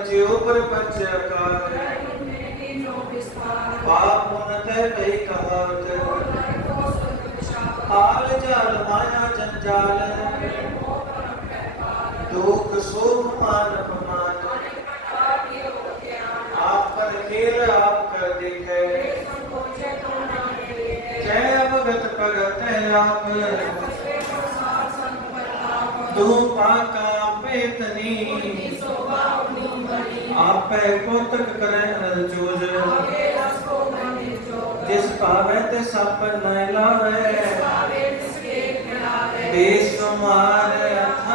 રચ્યો પ્રપંચ અકાર પાપ મુનતે કઈ કહત આલ જાલ માયા જંજાલ દુઃખ શોભ માન અપમાન આપ પર ખેલ આપ કર દેખે જય ભગત ભગત આપ ધૂપા કાપે તની ਆਪੈ ਕੋਤਕ ਕਰੈ ਅਨਜੋਜ ਜਿਸ ਪਾਵੈ ਤੇ ਸਭ ਨੈ ਲਾਵੈ ਦੇਸ ਮਾਰੇ ਅਥ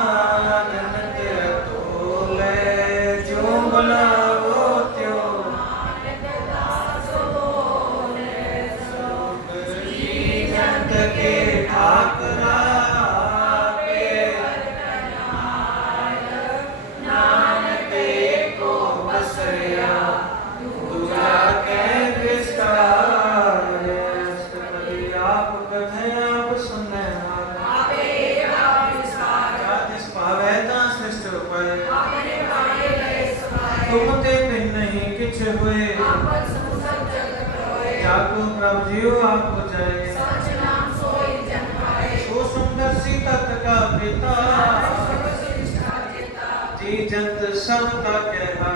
सबका कहना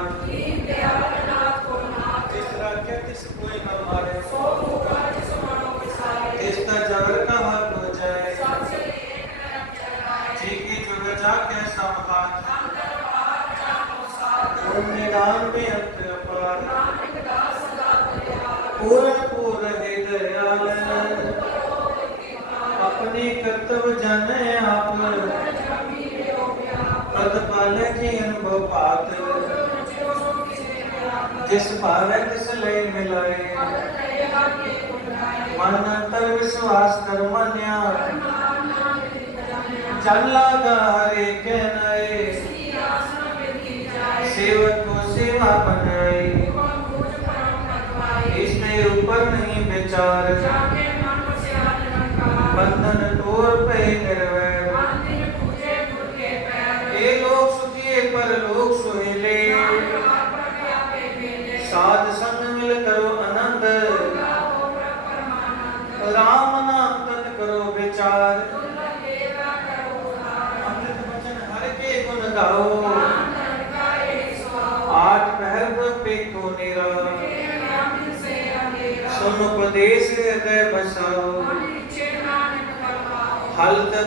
जिस राज्य तिस कोई हमारे? तिसका जाना मिलाए मन विश्वास कर मन्या चला गारे के नए सेवक को सेवा बनाई इसमें ऊपर नहीं बेचार बंधन तोड़ पे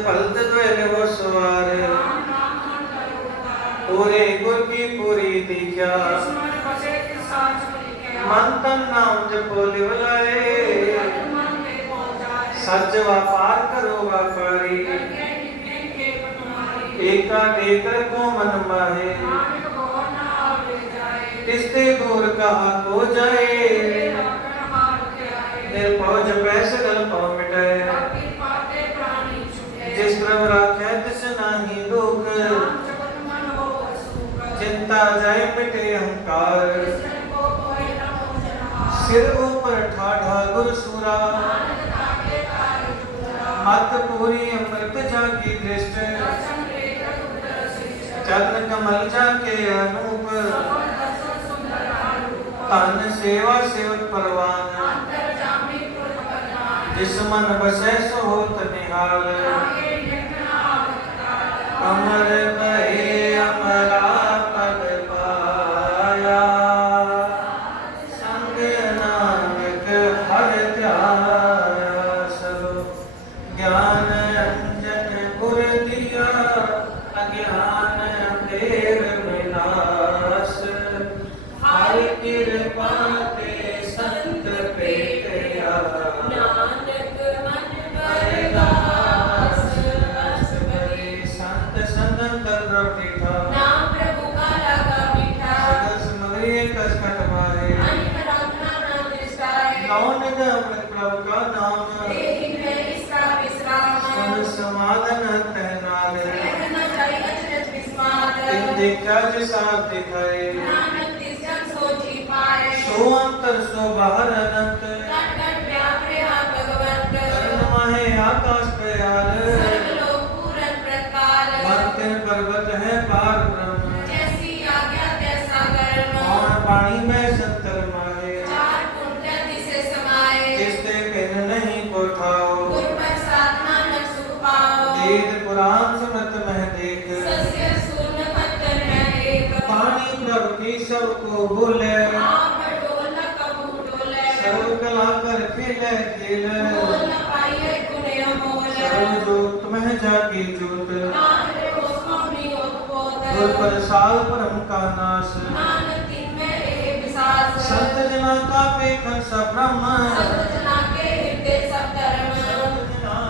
पलत द्वैल वो सवार पूरे गुर की पूरी दीक्षा मन तन नाम जपो लिवलाए सच व्यापार करो व्यापारी एका देकर को मन माहे तिस्ते दूर कहा को जाए सेवा सेवत परवान। जिस मन बसे सो अमर भये अमरा पद पाया। संग नानक हर ध्याया ज्ञान साथ दिखाए सो अंतर सो बाहर अनंत। बरसाओ परम का नाश। नानक तिन में ए विसास संत जना का पेखन सब ब्रह्म। संत जना के हृदय सब धर्म। संत जना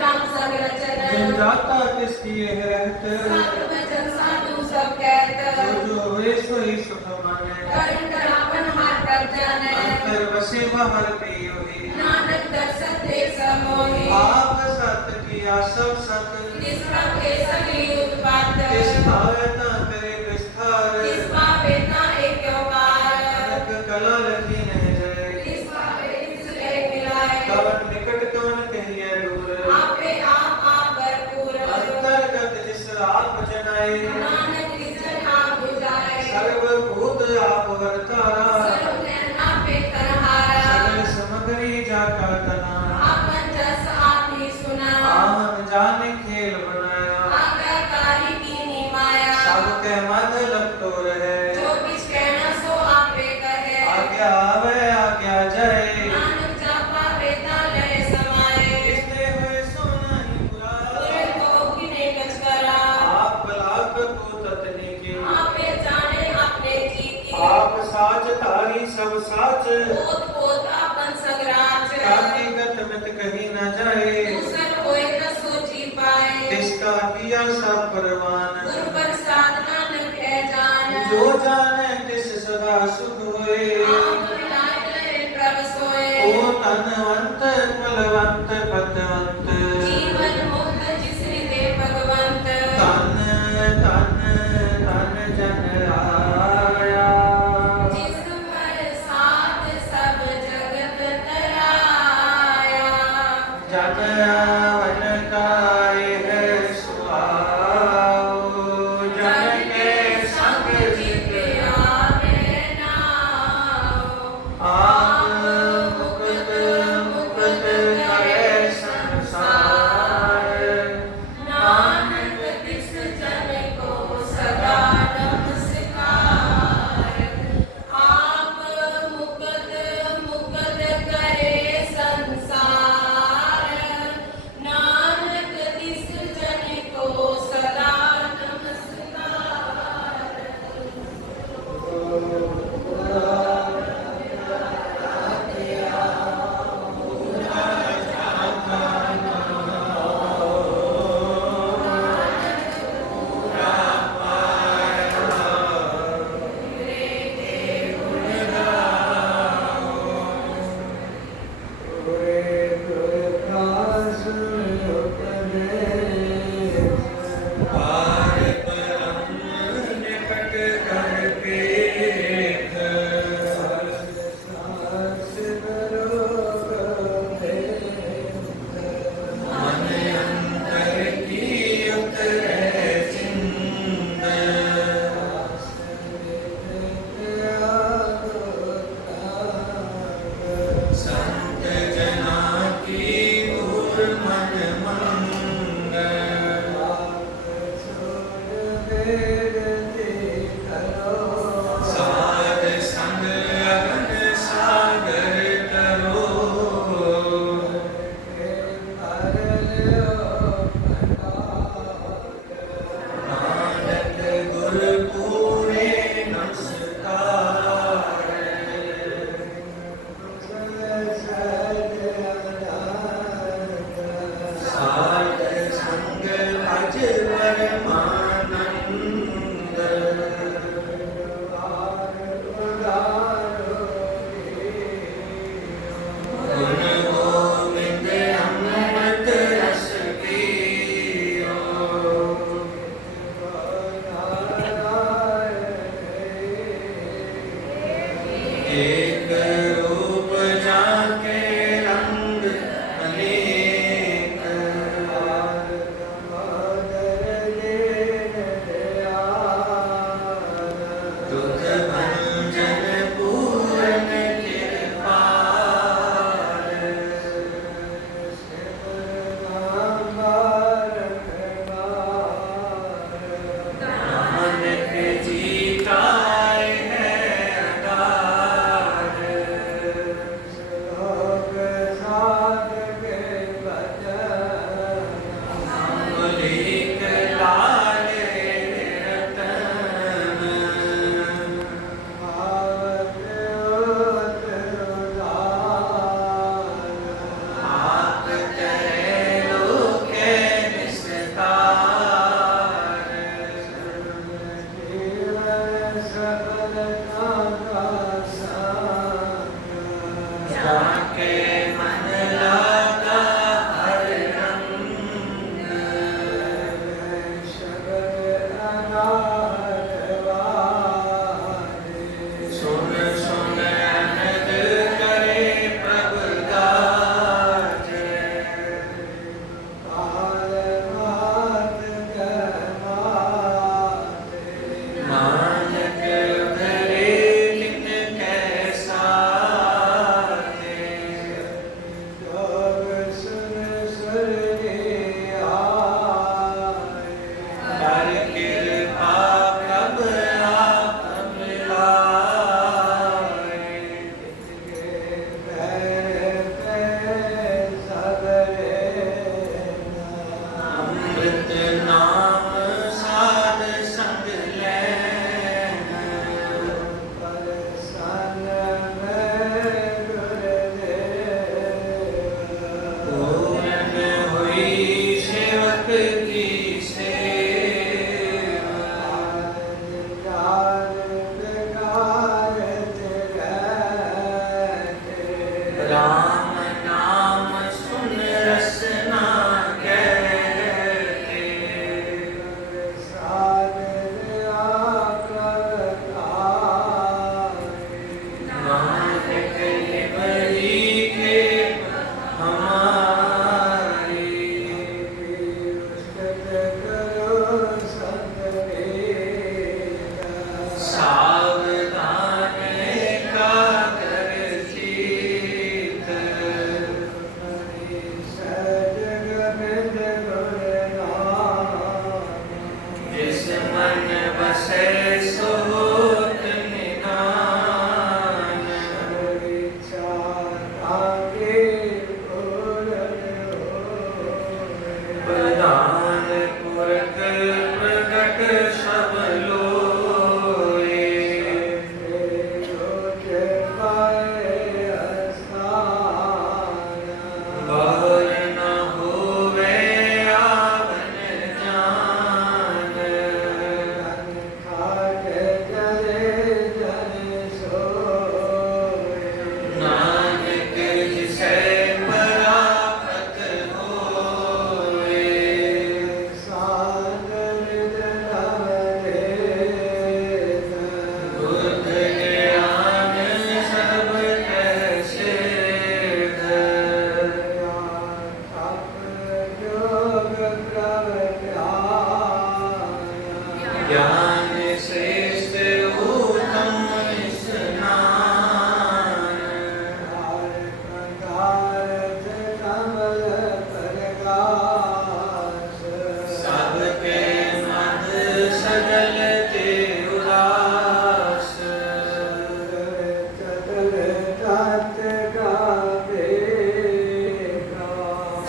राम सग रचन। दिन दाता किसकी यह रहत। साथ जन साधु सब कहत। जो जो सो ही सुख माने। करण करावन हाथ कर जाने। अंतर बसे बाहर पे होए नानक दर्शन देख समोहे आप सत किया सब सत। निष्प्रभ के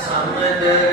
Summoner.